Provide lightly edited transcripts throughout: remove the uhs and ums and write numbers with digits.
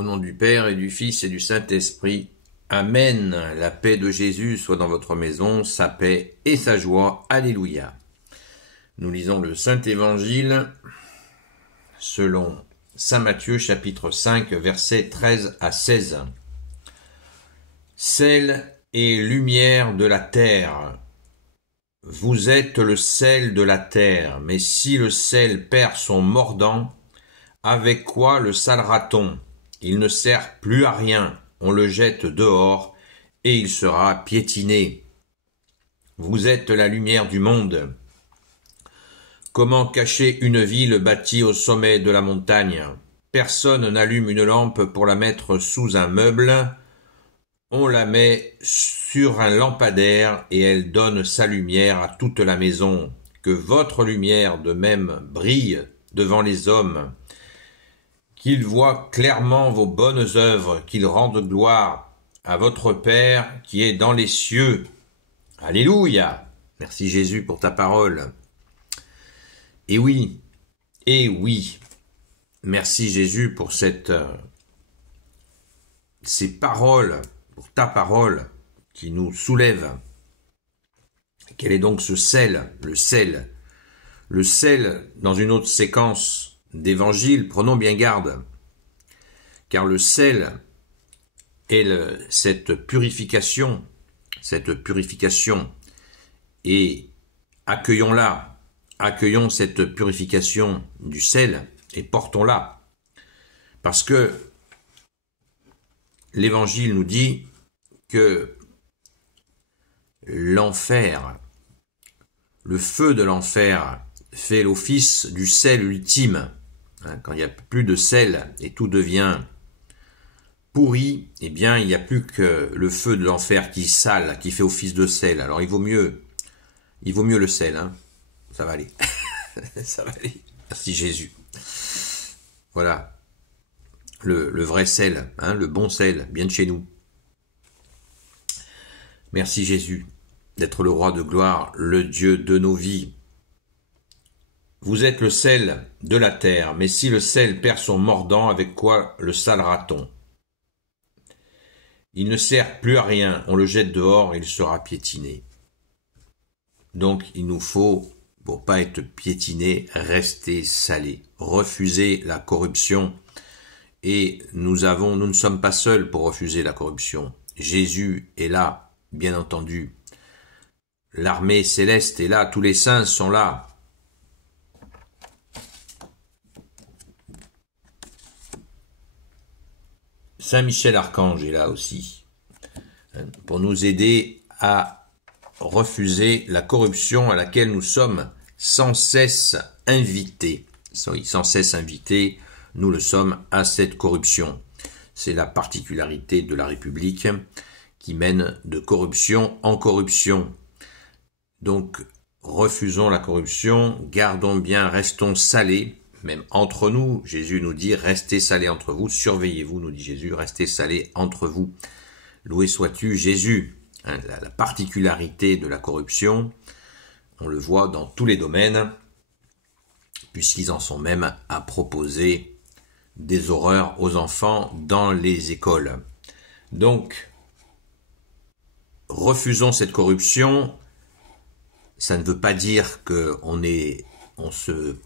Au nom du Père et du Fils et du Saint-Esprit. Amen. La paix de Jésus soit dans votre maison, sa paix et sa joie. Alléluia. Nous lisons le Saint-Évangile selon Saint Matthieu chapitre 5 versets 13 à 16. Sel et lumière de la terre. Vous êtes le sel de la terre, mais si le sel perd son mordant, avec quoi le salera-t-on ? Il ne sert plus à rien, on le jette dehors, et il sera piétiné. Vous êtes la lumière du monde. Comment cacher une ville bâtie au sommet de la montagne ? Personne n'allume une lampe pour la mettre sous un meuble, on la met sur un lampadaire et elle donne sa lumière à toute la maison. Que votre lumière de même brille devant les hommes, qu'ils voient clairement vos bonnes œuvres, qu'ils rendent gloire à votre Père qui est dans les cieux. Alléluia. Merci Jésus pour ta parole. Et oui, merci Jésus pour ces paroles, pour ta parole qui nous soulève. Quel est donc ce sel, le sel? Le sel, dans une autre séquence d'évangile, prenons bien garde, car le sel est cette purification, et accueillons-la, accueillons cette purification du sel et portons-la, parce que l'évangile nous dit que l'enfer, le feu de l'enfer fait l'office du sel ultime. Quand il n'y a plus de sel et tout devient pourri, eh bien il n'y a plus que le feu de l'enfer qui sale, qui fait office de sel. Alors il vaut mieux le sel, hein. Ça va aller. Ça va aller. Merci Jésus. Voilà. Le vrai sel, hein, le bon sel, bien de chez nous. Merci Jésus d'être le roi de gloire, le Dieu de nos vies. Vous êtes le sel de la terre, mais si le sel perd son mordant, avec quoi le salera-t-on ? Il ne sert plus à rien, on le jette dehors et il sera piétiné. Donc il nous faut, pour pas être piétiné, rester salé, refuser la corruption. Et nous ne sommes pas seuls pour refuser la corruption. Jésus est là, bien entendu. L'armée céleste est là, tous les saints sont là. Saint Michel Archange est là aussi, pour nous aider à refuser la corruption à laquelle nous sommes sans cesse invités. Sans cesse invités, nous le sommes à cette corruption. C'est la particularité de la République qui mène de corruption en corruption. Donc, refusons la corruption, gardons bien, restons salés. Même entre nous, Jésus nous dit, restez salés entre vous, surveillez-vous, nous dit Jésus, restez salés entre vous. Loué sois-tu Jésus. La particularité de la corruption, on le voit dans tous les domaines, puisqu'ils en sont même à proposer des horreurs aux enfants dans les écoles. Donc, refusons cette corruption. Ça ne veut pas dire qu'on se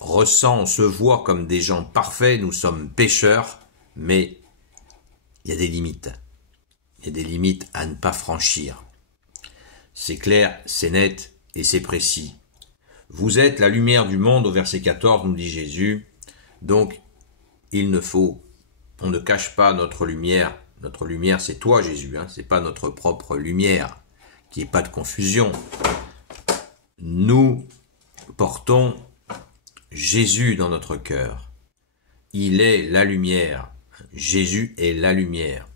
ressent, on se voit comme des gens parfaits, nous sommes pécheurs, mais il y a des limites. Il y a des limites à ne pas franchir. C'est clair, c'est net et c'est précis. Vous êtes la lumière du monde, au verset 14, nous dit Jésus. Donc, on ne cache pas notre lumière. Notre lumière, c'est toi, Jésus, c'est pas notre propre lumière. Qu'il n'y ait pas de confusion. Nous portons Jésus dans notre cœur. Il est la lumière. Jésus est la lumière.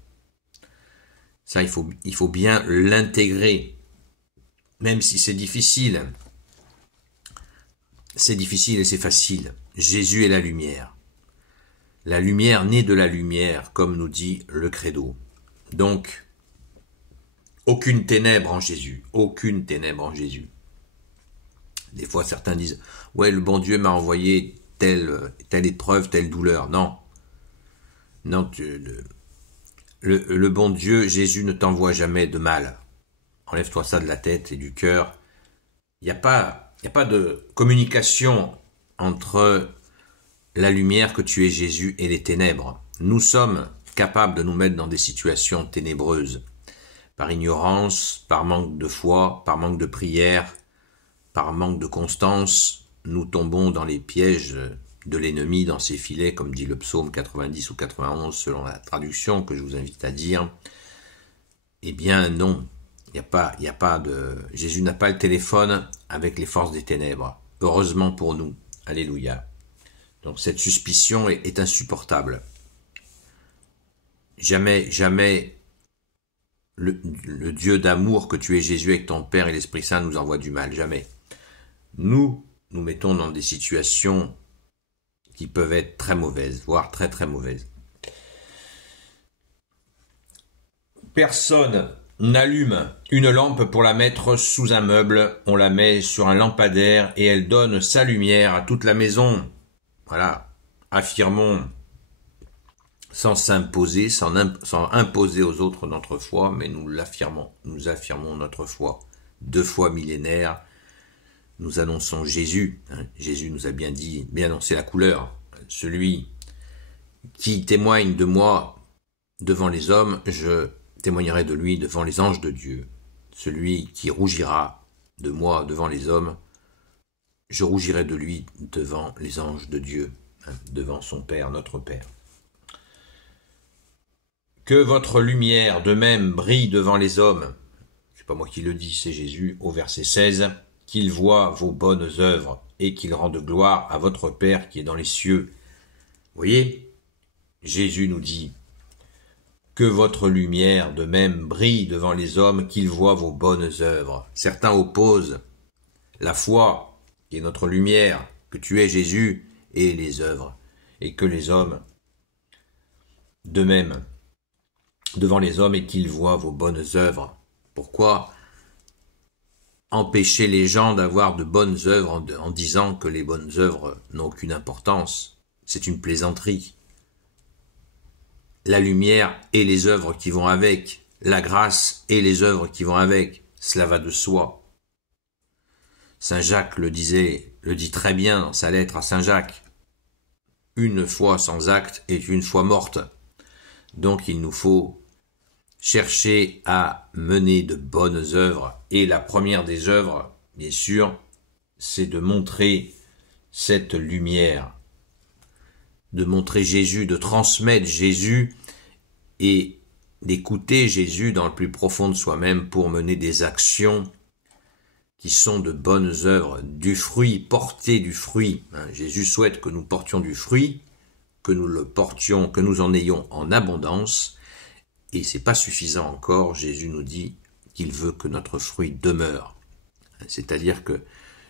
Ça, il faut bien l'intégrer. Même si c'est difficile. C'est difficile et c'est facile. Jésus est la lumière. La lumière née de la lumière, comme nous dit le credo. Donc, aucune ténèbre en Jésus. Aucune ténèbre en Jésus. Des fois, certains disent « Ouais, le bon Dieu m'a envoyé telle épreuve, telle douleur. » Non. Non, le bon Dieu, Jésus ne t'envoie jamais de mal. Enlève-toi ça de la tête et du cœur. Il n'y a pas de communication entre la lumière que tu es Jésus et les ténèbres. Nous sommes capables de nous mettre dans des situations ténébreuses, par ignorance, par manque de foi, par manque de prière, par manque de constance. Nous tombons dans les pièges de l'ennemi, dans ses filets, comme dit le psaume 90 ou 91 selon la traduction que je vous invite à dire. Eh bien non, il y a pas de... Jésus n'a pas le téléphone avec les forces des ténèbres. Heureusement pour nous. Alléluia. Donc cette suspicion est insupportable. Jamais le Dieu d'amour que tu es Jésus avec ton Père et l'Esprit Saint nous envoie du mal. Jamais. Nous mettons dans des situations qui peuvent être très mauvaises, voire très très mauvaises. Personne n'allume une lampe pour la mettre sous un meuble, on la met sur un lampadaire et elle donne sa lumière à toute la maison. Voilà, affirmons sans s'imposer, sans imposer aux autres notre foi, mais nous affirmons notre foi. 2 fois millénaire, nous annonçons Jésus. Jésus nous a bien annoncé la couleur. Celui qui témoigne de moi devant les hommes, je témoignerai de lui devant les anges de Dieu. Celui qui rougira de moi devant les hommes, je rougirai de lui devant les anges de Dieu, devant son Père, notre Père. Que votre lumière de même brille devant les hommes. C'est pas moi qui le dis, c'est Jésus au verset 16. Qu'ils voient vos bonnes œuvres et qu'ils rendent gloire à votre Père qui est dans les cieux. Vous voyez, Jésus nous dit que votre lumière de même brille devant les hommes, qu'ils voient vos bonnes œuvres. Certains opposent la foi, qui est notre lumière, que tu es Jésus, et les œuvres, et que les hommes, de même, devant les hommes, et qu'ils voient vos bonnes œuvres. Pourquoi empêcher les gens d'avoir de bonnes œuvres en disant que les bonnes œuvres n'ont aucune importance? C'est une plaisanterie. La lumière et les œuvres qui vont avec, la grâce et les œuvres qui vont avec, cela va de soi. Saint Jacques le dit très bien dans sa lettre à Saint Jacques. Une foi sans acte est une foi morte. Donc il nous faut chercher à mener de bonnes œuvres. Et la première des œuvres, bien sûr, c'est de montrer cette lumière, de montrer Jésus, de transmettre Jésus et d'écouter Jésus dans le plus profond de soi-même pour mener des actions qui sont de bonnes œuvres, du fruit, porter du fruit. Jésus souhaite que nous portions du fruit, que nous le portions, que nous en ayons en abondance. Et c'est pas suffisant encore, Jésus nous dit qu'il veut que notre fruit demeure. C'est-à-dire que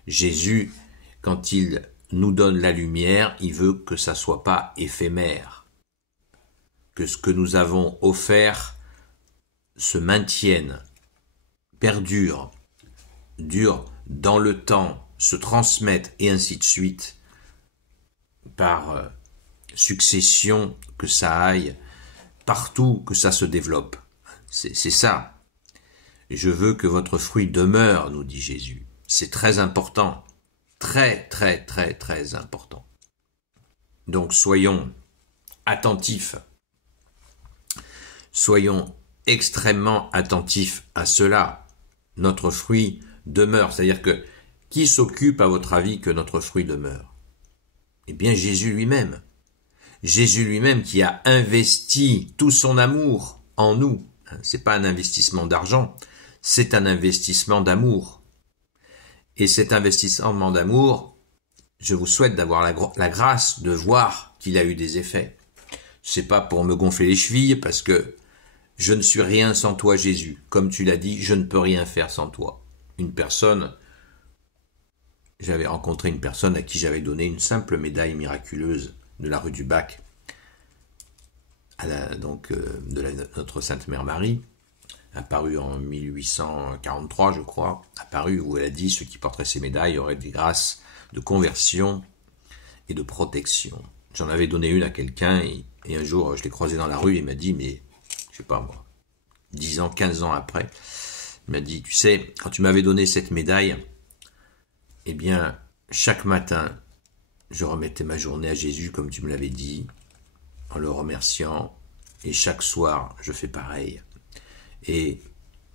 Jésus, quand il nous donne la lumière, il veut que ça soit pas éphémère, que ce que nous avons offert se maintienne, perdure, dure dans le temps, se transmette et ainsi de suite, par succession, que ça aille partout, que ça se développe. C'est ça. Je veux que votre fruit demeure, nous dit Jésus. C'est très important. Très, très, très, très important. Donc soyons attentifs. Soyons extrêmement attentifs à cela. Notre fruit demeure. C'est-à-dire que qui s'occupe, à votre avis, que notre fruit demeure? Eh bien, Jésus lui-même. Jésus lui-même qui a investi tout son amour en nous. C'est pas un investissement d'argent, c'est un investissement d'amour. Et cet investissement d'amour, je vous souhaite d'avoir la grâce de voir qu'il a eu des effets. C'est pas pour me gonfler les chevilles, parce que je ne suis rien sans toi, Jésus. Comme tu l'as dit, je ne peux rien faire sans toi. J'avais rencontré une personne à qui j'avais donné une simple médaille miraculeuse de la rue du Bac, notre Sainte Mère Marie, apparue en 1843, je crois, apparue où elle a dit ceux qui porteraient ces médailles auraient des grâces de conversion et de protection. J'en avais donné une à quelqu'un et Et un jour, je l'ai croisé dans la rue, il m'a dit, mais, je sais pas moi, 10 ans, 15 ans après, il m'a dit, tu sais, quand tu m'avais donné cette médaille, eh bien, chaque matin, je remettais ma journée à Jésus, comme tu me l'avais dit, en le remerciant, et chaque soir, je fais pareil. Et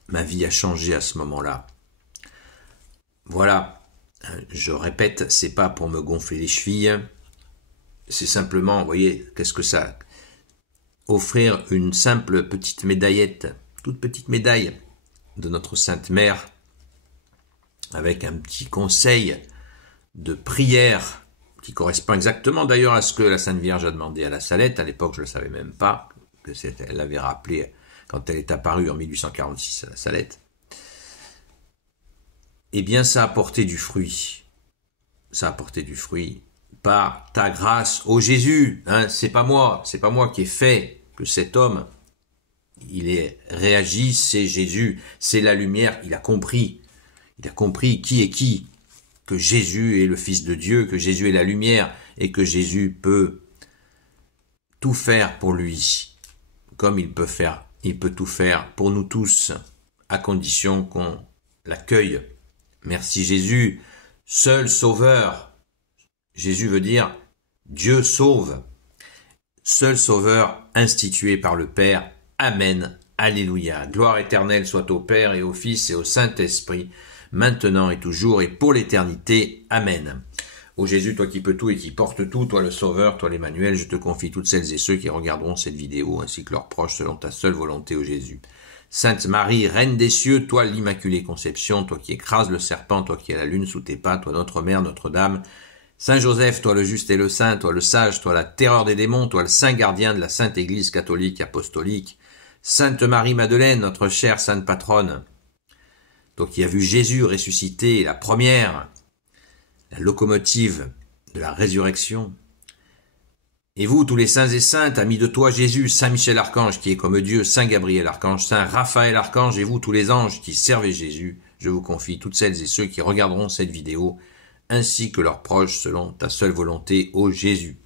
ma vie a changé à ce moment-là. Voilà, je répète, c'est pas pour me gonfler les chevilles, c'est simplement, vous voyez, qu'est-ce que ça? Offrir une simple petite médaillette, toute petite médaille de notre Sainte Mère, avec un petit conseil de prière, qui correspond exactement d'ailleurs à ce que la Sainte Vierge a demandé à la Salette. À l'époque, je ne le savais même pas, elle l'avait rappelé quand elle est apparue en 1846 à la Salette. Eh bien, ça a porté du fruit. Ça a porté du fruit. Par ta grâce, ô Jésus, hein, c'est pas moi qui ai fait que cet homme, il est réagi, c'est Jésus, c'est la lumière, il a compris qui est qui, que Jésus est le Fils de Dieu, que Jésus est la lumière, et que Jésus peut tout faire pour lui, comme il peut tout faire pour nous tous, à condition qu'on l'accueille. Merci Jésus, seul sauveur. Jésus veut dire Dieu sauve. Seul sauveur institué par le Père. Amen. Alléluia. Gloire éternelle soit au Père et au Fils et au Saint-Esprit, maintenant et toujours et pour l'éternité. Amen. Ô Jésus, toi qui peux tout et qui portes tout, toi le Sauveur, toi l'Emmanuel, je te confie toutes celles et ceux qui regarderont cette vidéo, ainsi que leurs proches, selon ta seule volonté, ô Jésus. Sainte Marie, Reine des cieux, toi l'Immaculée Conception, toi qui écrases le serpent, toi qui as la lune sous tes pas, toi notre Mère, Notre-Dame, Saint Joseph, toi le juste et le saint, toi le sage, toi la terreur des démons, toi le saint gardien de la Sainte Église catholique apostolique, Sainte Marie-Madeleine, notre chère Sainte Patronne, toi qui as vu Jésus ressusciter, la première, la locomotive de la résurrection. Et vous, tous les saints et saintes, amis de toi, Jésus, Saint Michel Archange, qui est comme Dieu, Saint Gabriel Archange, Saint Raphaël Archange, et vous, tous les anges qui servez Jésus, je vous confie toutes celles et ceux qui regarderont cette vidéo, ainsi que leurs proches, selon ta seule volonté, ô Jésus.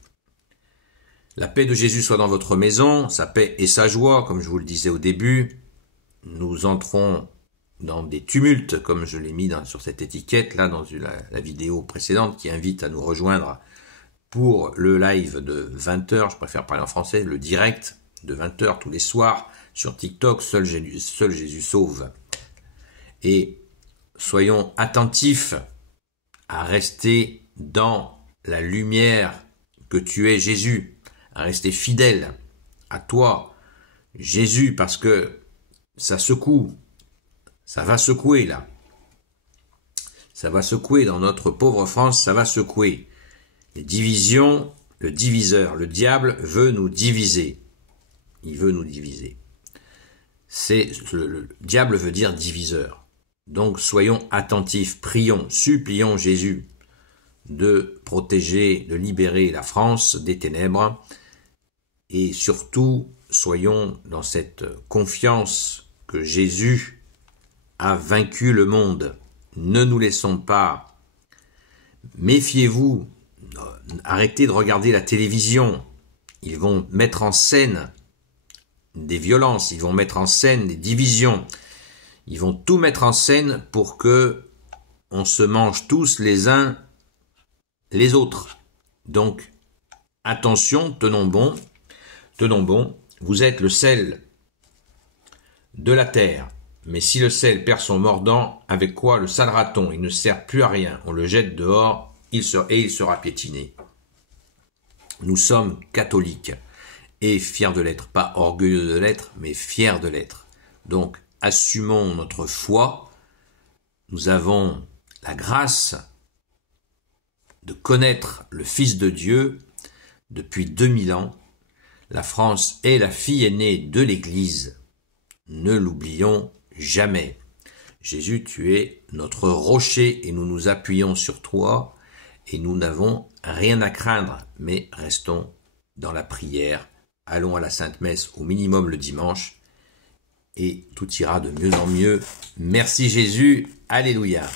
La paix de Jésus soit dans votre maison, sa paix et sa joie, comme je vous le disais au début. Nous entrons dans des tumultes, comme je l'ai mis sur cette étiquette-là, dans la vidéo précédente, qui invite à nous rejoindre pour le live de 20h, je préfère parler en français, le direct de 20h tous les soirs, sur TikTok, seul Jésus sauve. Et soyons attentifs à rester dans la lumière que tu es, Jésus, à rester fidèle à toi, Jésus, parce que ça secoue, ça va secouer là. Ça va secouer dans notre pauvre France, ça va secouer. Les divisions, le diviseur, le diable veut nous diviser. Il veut nous diviser. Le diable veut dire diviseur. Donc soyons attentifs, prions, supplions Jésus de protéger, de libérer la France des ténèbres et surtout soyons dans cette confiance que Jésus a vaincu le monde. Ne nous laissons pas. Méfiez-vous. Arrêtez de regarder la télévision. Ils vont mettre en scène des violences, ils vont mettre en scène des divisions. Ils vont tout mettre en scène pour que on se mange tous les uns les autres. Donc, attention, tenons bon. Vous êtes le sel de la terre. Mais si le sel perd son mordant, avec quoi le sale raton, il ne sert plus à rien. On le jette dehors et il sera piétiné. Nous sommes catholiques et fiers de l'être. Pas orgueilleux de l'être, mais fiers de l'être. Donc, assumons notre foi. Nous avons la grâce de connaître le Fils de Dieu depuis 2000 ans. La France est la fille aînée de l'Église. Ne l'oublions jamais. Jésus, tu es notre rocher et nous nous appuyons sur toi et nous n'avons rien à craindre, mais restons dans la prière. Allons à la Sainte Messe au minimum le dimanche et tout ira de mieux en mieux. Merci Jésus. Alléluia.